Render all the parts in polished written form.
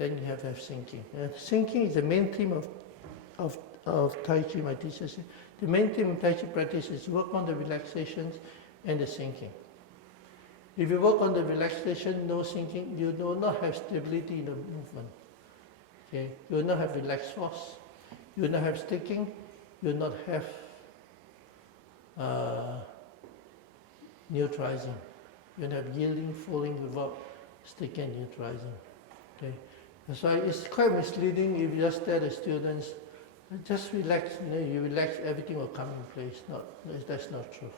then you have to have sinking. Sinking is the main theme of Tai Chi, my teacher said. The main theme of Tai Chi practice is work on the relaxations and the sinking. If you work on the relaxation, no sinking, you will not have stability in the movement. Okay? You will not have relaxed force. You will not have sticking. You will not have neutralizing. You will have yielding, falling without sticking and neutralizing. Okay? That's why it's quite misleading if you just tell the students, just relax, you relax, everything will come in place. That's not true.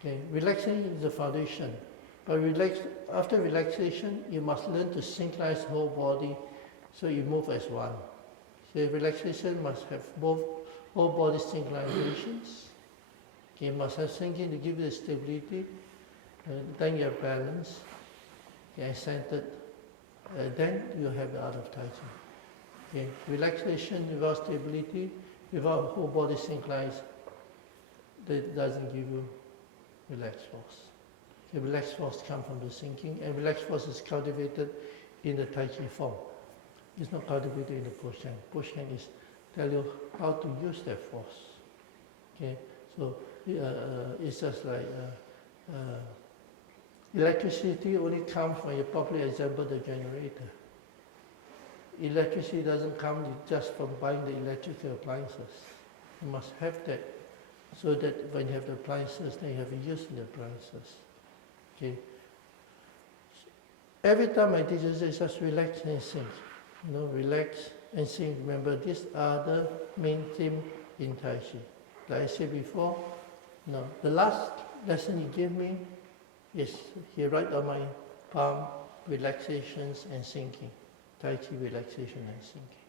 Okay? Relaxation is the foundation. But after relaxation, you must learn to synchronize the whole body so you move as one. So relaxation must have both whole body synchronizations. Okay, you must have sinking to give you the stability, then you have balance, and centered, then you have the art of Tai Chi. Okay, relaxation without stability, without whole body synchronized, that doesn't give you relaxed force. The relaxed force comes from the sinking, and relaxed force is cultivated in the Tai Chi form. It's not cultivated in the Pusheng. Pusheng is tell you how to use that force. Okay, so it's just like electricity only comes when you properly assemble the generator. Electricity doesn't come just from buying the electrical appliances. You must have that, so that when you have the appliances, then you have a use in the appliances. Okay. Every time my teacher says just relax and sink. Relax and sink. Remember, these are the main theme in Tai Chi. Like I said before, the last lesson he gave me is he write on my palm, relaxations and sinking. Tai Chi, relaxation and sinking.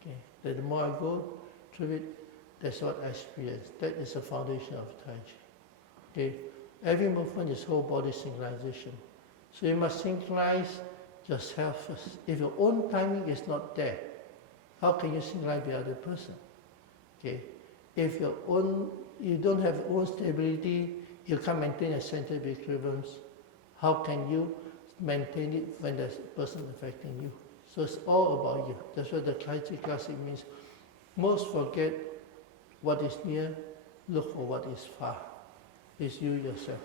Okay. The more I go through it, that's what I experience. That is the foundation of Tai Chi. Okay. Every movement is whole body synchronization. So you must synchronize yourself first. If your own timing is not there, how can you synchronize the other person? Okay. If you don't have your own stability, you can't maintain a center of equilibrium, how can you maintain it when there's a person affecting you? So it's all about you. That's what the Tai Chi classic means. Most forget what is near, look for what is far. It's you yourself.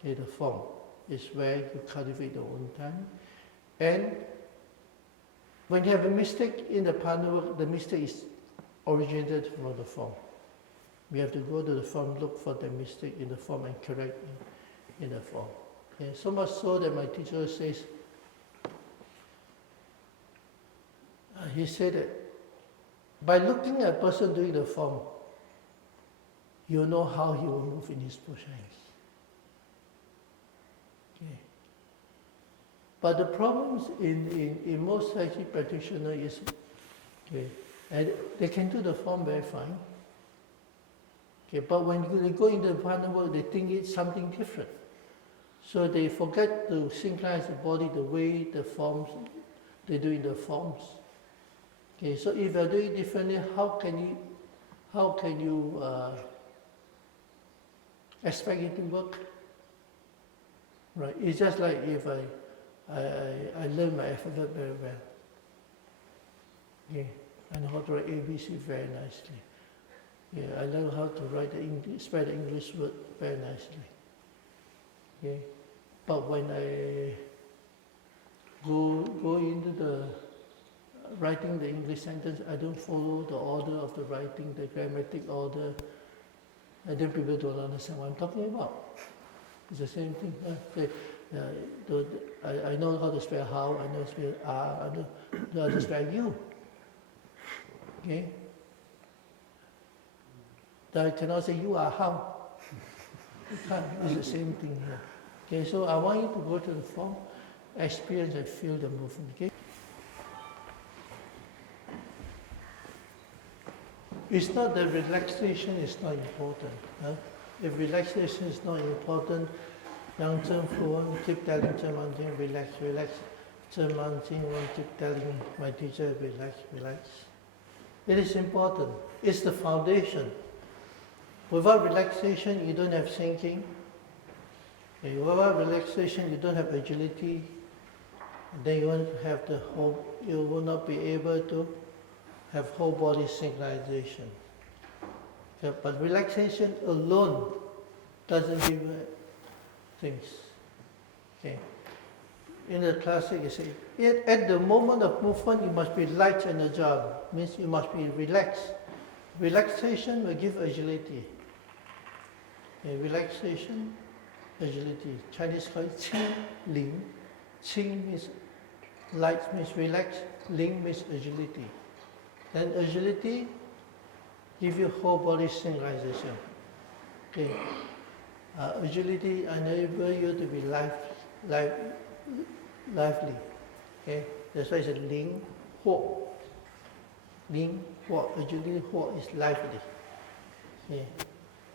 Okay, the form is where you cultivate your own time. And when you have a mistake in the partner work, the mistake is originated from the form. We have to go to the form, look for the mistake in the form and correct in the form. Okay, so much so that my teacher says, he said that by looking at a person doing the form, you know how he will move in his positions. Okay. But the problems in most Tai Chi practitioners is, okay, and they can do the form very fine. Okay, but when they go into the partner work, they think it's something different. So they forget to synchronize the body the way the forms, they do in the forms. Okay, so if you're doing it differently, how can you expect it to work? Right? It's just like if I learn my alphabet very well. Yeah, I know how to write ABC very nicely. Yeah, I learn how to write spell the English word very nicely. Okay, but when I go into the writing the English sentence, I don't follow the order of the writing, the grammatic order, and then people don't understand what I'm talking about. It's the same thing. I know how to spell how, I know to spell I know how to spell you. Okay? I cannot say you are how. You can't. It's the same thing here. Okay, so I want you to go to the form, experience and feel the movement. Okay? It's not that relaxation is not important. Huh? If relaxation is not important, Yang Zhen Fu won't keep telling Zhen Man Jing, relax, relax. Zhen Man Jing won't keep telling my teacher, relax, relax. It is important. It's the foundation. Without relaxation, you don't have sinking. Without relaxation, you don't have agility. And then you want to have the whole, you will not be able to have whole body synchronization. Okay, but relaxation alone doesn't give things. Okay. In the classic, you say, at the moment of movement, you must be light and agile. Means you must be relaxed. Relaxation will give agility. Okay, relaxation, agility. Chinese call it qing ling. Qing means light, means relax. Ling means agility. Then agility give you whole body synchronization. Okay. Agility enable you to be lively. Okay. That's why it's a ling huo. Ling huo, agility huo is lively. Okay.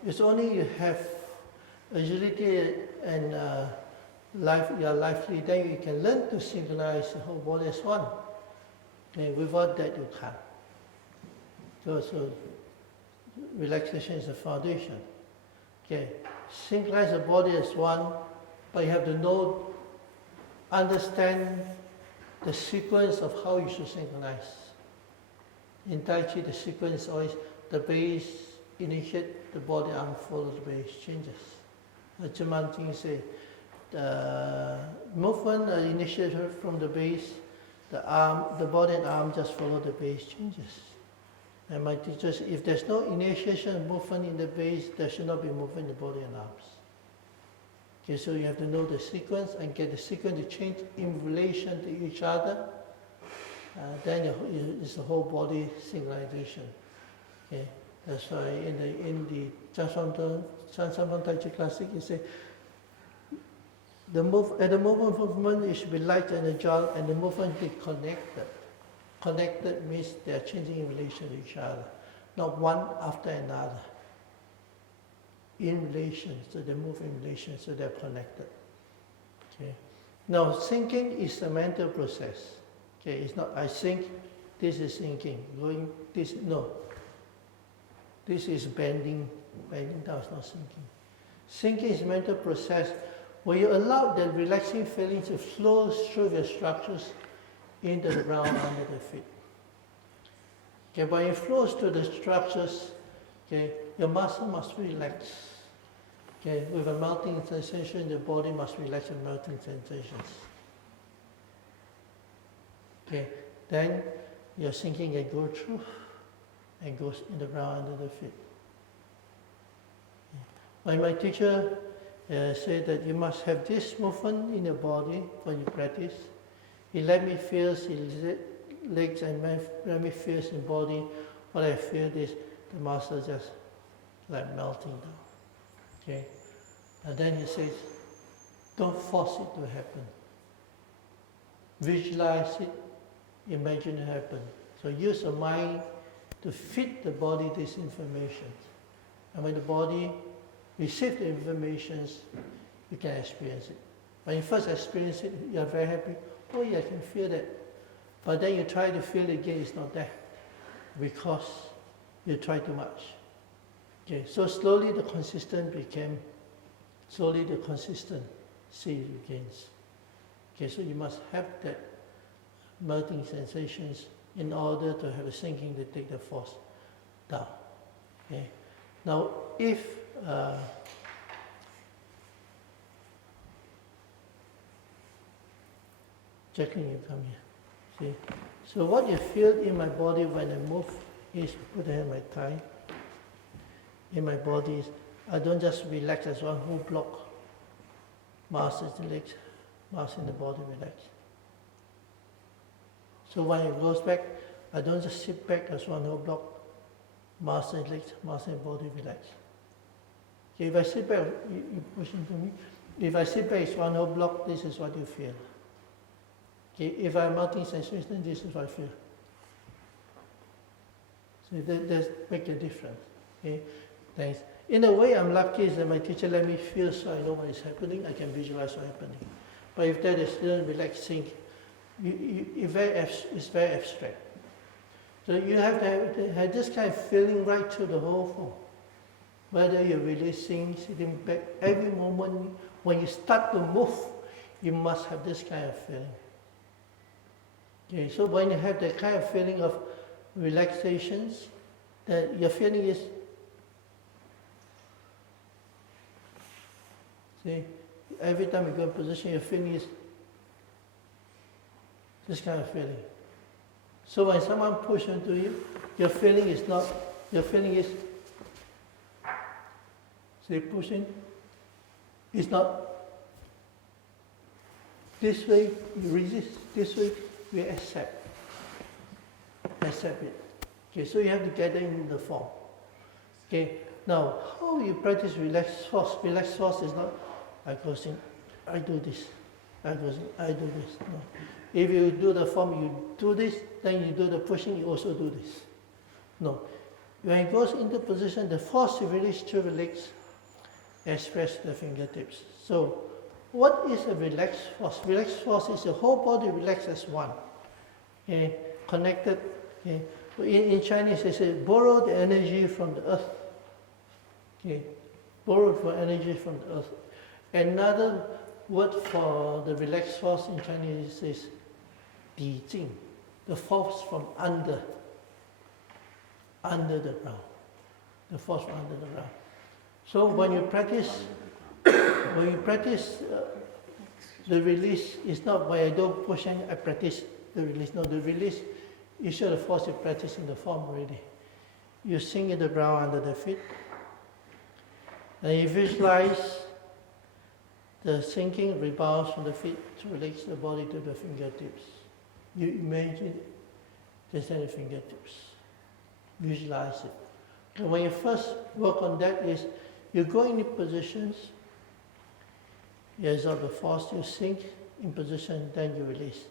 It's only you have agility and you are lively, then you can learn to synchronize the whole body as one. Okay. Without that, you can't. So relaxation is the foundation. Okay, synchronize the body as one, but you have to understand the sequence of how you should synchronize. In Tai Chi, the sequence is always the base initiate, the body arm follow the base changes. Zhen Man Jing say the movement initiated from the base, the body and arm just follow the base changes. And my teachers, if there's no initiation of movement in the base, there should not be movement in the body and arms. Okay, so you have to know the sequence and get the sequence to change in relation to each other. Then it's the whole body synchronization. Okay, that's why in the Transcendental Tai Chi Classic, you say at the moment of movement, it should be light and agile, and the movement be connected. Connected means they are changing in relation to each other, not one after another. In relation, so they move in relation, so they're connected. Okay. Now, thinking is a mental process. Okay, it's not I think, this is thinking. No. This is bending down is not thinking. Thinking is a mental process where you allow the relaxing feeling to flow through the structures into the ground under the feet. Okay, but it flows to the structures, okay, your muscle must relax. Okay, with a melting sensation, the body must relax with melting sensations. Okay, then your thinking can go through and goes in the ground under the feet. Okay. My teacher said that you must have this movement in your body when you practice. He let me feel his legs and let me feel his body. What I feel is the muscle just like melting down. Okay? And then he says, don't force it to happen. Visualize it, imagine it happen. So use your mind to feed the body this information. And when the body receives the information, you can experience it. When you first experience it, you are very happy. Oh yeah, I can feel that. But then you try to feel it again, it's not there. Because you try too much. Okay, so slowly the consistency begins. Okay, so you must have that melting sensations in order to have a sinking to take the force down. Okay. Now if Jacqueline, you come here. See? So what you feel in my body when I move is, put a hand on my thigh. In my body, I don't just relax as one whole block. Massage the legs, massage the body, relax. So when it goes back, I don't just sit back as one whole block. Massage legs, massage body, relax. Okay, if I sit back, you push into me. If I sit back as one whole block, this is what you feel. Okay, if I'm melting sensation, this is what I feel. So that makes a difference. Okay, thanks. In a way, I'm lucky that my teacher let me feel so I know what is happening. I can visualize what's happening. But if that is still relaxing, it's very abstract. So you have to have this kind of feeling right through the whole form. Whether you're releasing, sitting back, every moment when you start to move, you must have this kind of feeling. Okay, so when you have that kind of feeling of relaxations, that your feeling is, see, every time you go in position, your feeling is this kind of feeling. So when someone pushes into you, your feeling is not, your feeling is, see, pushing, it's not this way, you resist, this way, we accept it. Okay, so you have to get it in the form. Okay, now how you practice relaxed force? Relaxed force is not, I go in, I do this, I go in, I do this. No. If you do the form, you do this, then you do the pushing, you also do this. No. When it goes into position, the force you release through the legs, express the fingertips. So, what is a relaxed force? Relaxed force is the whole body relaxed as one. Okay? Connected. Okay? In Chinese, they say, borrow the energy from the earth. Okay? Borrow for energy from the earth. Another word for the relaxed force in Chinese is Di Jing, the force from under the ground. The force from under the ground. So when you practice the release, it's not when I don't push and I practice the release. No, the release, you show the force you practice in the form already. You sink in the ground under the feet, and you visualize the sinking rebounds from the feet to release the body to the fingertips. You imagine it, just at the fingertips. Visualize it. And when you first work on that is, you go into positions, you absorb the force, you sink in position, then you release.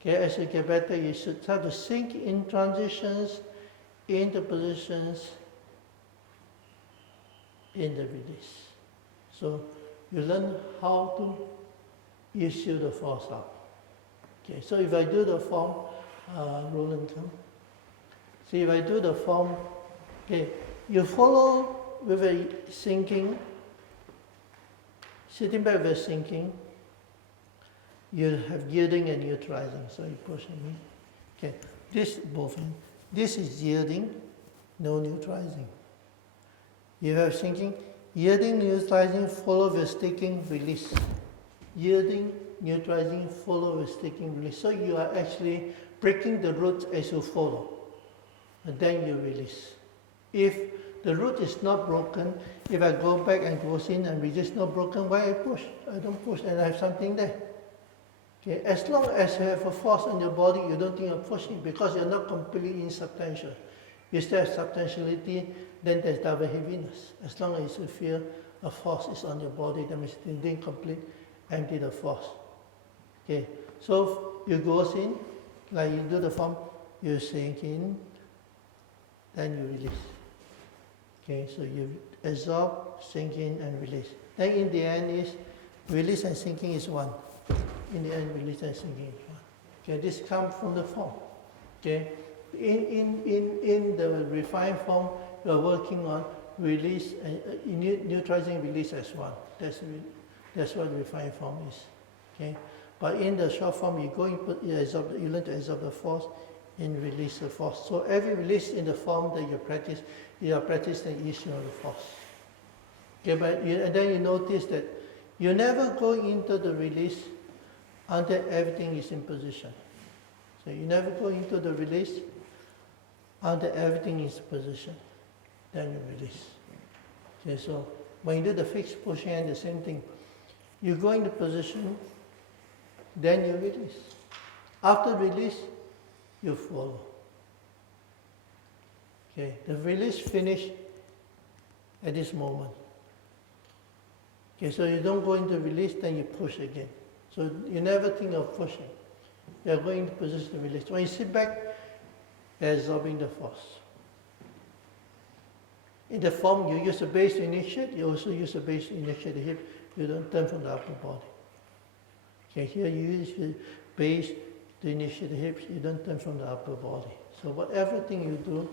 Okay, as you get better, you should try to sink in transitions, into positions, in the release. So you learn how to issue the force out. Okay, so if I do the form, Roland come. See, if I do the form, okay, you follow with a sinking, sitting back with a sinking, you have yielding and neutralizing, so you push me. Okay, this both in. This is yielding, no neutralizing. You have sinking, yielding, neutralizing, follow with sticking, release. Yielding, neutralizing, follow with sticking, release. So you are actually breaking the roots as you follow, and then you release. If the root is not broken, if I go back and goes in and resist not broken, why I push? I don't push and I have something there. Okay, as long as you have a force on your body, you don't think of pushing because you're not completely insubstantial. You still have substantiality, then there's double heaviness. As long as you feel a force is on your body, that means you didn't complete empty the force. Okay, so you goes in, like you do the form, you sink in, then you release. Okay, so you absorb, sink in, and release. Then in the end is release and sinking is one. In the end, release and sinking is one. Okay, this comes from the form. Okay, in the refined form, you are working on release and neutralizing release as one. That's what refined form is. Okay, but in the short form, you go in, you learn to absorb the force, and release the force. So every release in the form that you are practicing the issue of the force. Okay, and then you notice that you never go into the release until everything is in position. So you never go into the release until everything is in position. Then you release. Okay, so when you do the fixed pushing and the same thing, you go into position, then you release. After release, you follow. Okay, the release finish at this moment. Okay, so you don't go into release, then you push again. So you never think of pushing. You are going to position to release. When you sit back, you are absorbing the force. In the form, you use the base to initiate, you also use the base to initiate the hip. You don't turn from the upper body. Okay, here you use the base to initiate the hips, you don't turn from the upper body. So whatever thing you do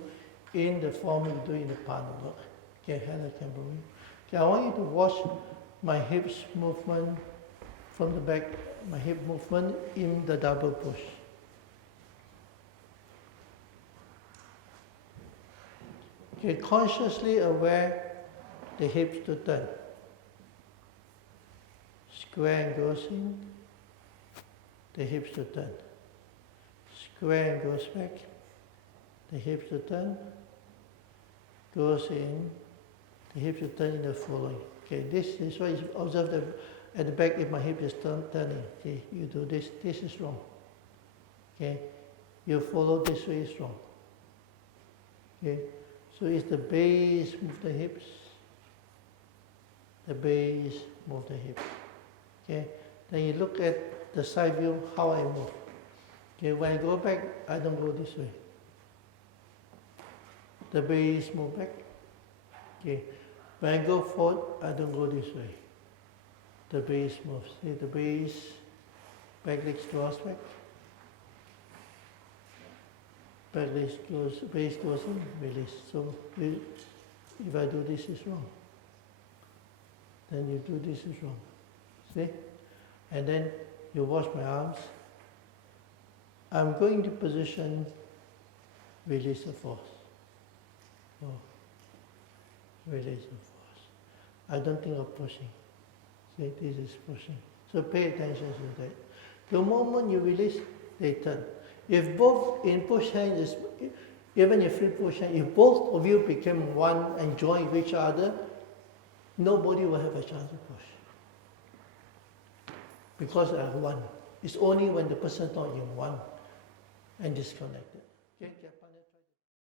in the form, you do in the partner work. Okay, Hannah can bring. Okay, I want you to watch my hips movement from the back, my hip movement in the double push. Okay, consciously aware the hips to turn. Square and goes in, the hips to turn. Square and goes back, the hips to turn, goes in, the hips to turn in the following. Okay, this is why you observe at the back if my hip is turning. Okay, you do this is wrong. Okay, you follow this way is wrong. Okay, so it's the base, move the hips, the base, move the hips. Okay, then you look at the side view, how I move. Okay, when I go back, I don't go this way. The base move back. Okay, when I go forward, I don't go this way. The base moves. See, the base, back legs draws back. Back legs goes, base goes in, release. So if I do this is wrong. Then you do this is wrong. See? And then you wash my arms. I'm going to position, release the force. Oh. Release the force. I don't think of pushing. See, this is pushing. So pay attention to that. The moment you release, they turn. If both in push hand is, even if free push hand, if both of you become one and join with each other, nobody will have a chance to push. Because they are one. It's only when the person is not in one and disconnected.